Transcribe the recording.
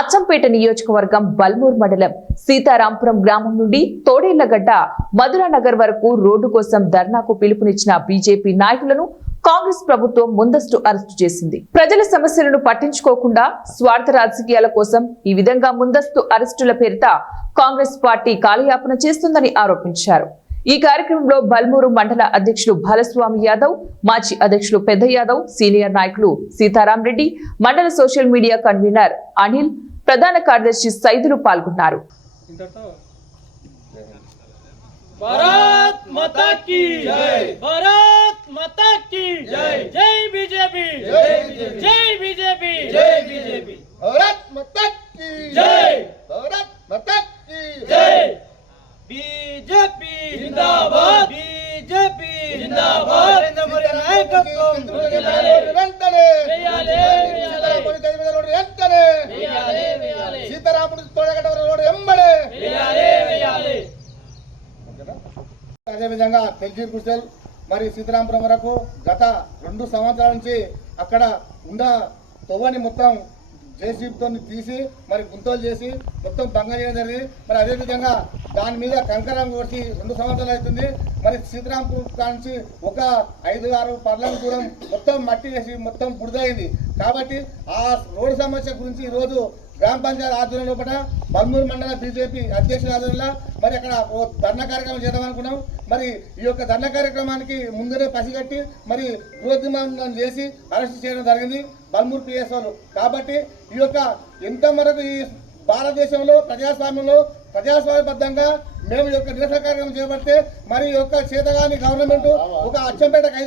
అచ్చంపేట నియోజకవర్గం బల్మూర్ మండలం సీతారాంపురం గ్రామం నుండి తోడేళ్లగడ్డ మధురానగర్ వరకు రోడ్డు కోసం ధర్నాకు పిలుపునిచ్చిన బీజేపీ నాయకులను కాంగ్రెస్ ప్రభుత్వం ముందస్తు అరెస్టు చేసింది. ప్రజల సమస్యలను పట్టించుకోకుండా స్వార్థ రాజకీయాల కోసం ఈ విధంగా ముందస్తు అరెస్టుల పేరిట కాంగ్రెస్ పార్టీ కాలయాపన చేస్తుందని ఆరోపించారు. ఈ కార్యక్రమంలో బల్మూరు మండల అధ్యక్షులు బాలస్వామి యాదవ్, మాజీ అధ్యక్షులు పెద్ద యాదవ్, సీనియర్ నాయకులు సీతారాం రెడ్డి, మండల సోషల్ మీడియా కన్వీనర్ అనిల్, ప్రధాన కార్యదర్శి సైదులు పాల్గొన్నారు. भारत माता की जय, भारत माता की जय, जय बीजेपी, जय बीजेपी, जय बीजेपी, भारत माता की जय, भारत माता की जय, बीजेपी जिंदाबाद, बीजेपी जिंदाबाद, नरेंद्र मोदी नायकत्వం వెంటనే వేయాలి, వెంటనే వేయాలి, వేయాలి, సీతారాముడు తోడగడ్డ రోడ్డు వెంబడే వేయాలి, వేయాలి. అదేవిధంగా తెల్జీర్ కుస్టల్ మరి సీతారాంపురం వరకు గత 2 సంవత్సరాల నుంచి అక్కడ ఉన్న తొవ్వని మొత్తం జేసీబీతో తీసి మరి గుంతలు చేసి మొత్తం భంగం చేయడం జరిగింది. మరి అదేవిధంగా దాని మీద కంకరం కొట్టి 2 సంవత్సరాలు అవుతుంది. మరి సీతారాంపూర్ కాంచి ఒక 5-6 పర్లం దూరం మొత్తం మట్టి వేసి మొత్తం బుడిదైంది. కాబట్టి ఆ రోడ్డు సమస్య గురించి ఈరోజు గ్రామ పంచాయతీ ఆధ్వర్యం లోపల బల్మూరు మండల బీజేపీ అధ్యక్షుల ఆధ్వర్యంలో మరి అక్కడ ఓ ధర్నా కార్యక్రమం చేద్దామనుకున్నాం. మరి ఈ యొక్క ధర్నా కార్యక్రమానికి ముందునే పసిగట్టి మరి గృహోద్యమం చేసి అరెస్ట్ చేయడం జరిగింది బల్మూరు పిఎస్ఓలు. కాబట్టి ఈ యొక్క ఎంతవరకు ఈ భారతదేశంలో ప్రజాస్వామ్యబద్ధంగా మేము ఈ యొక్క నిరసన కార్యక్రమం చేపడితే మరి ఈ యొక్క చేతగాని గవర్నమెంట్ ఒక అచ్చంపేటకు 5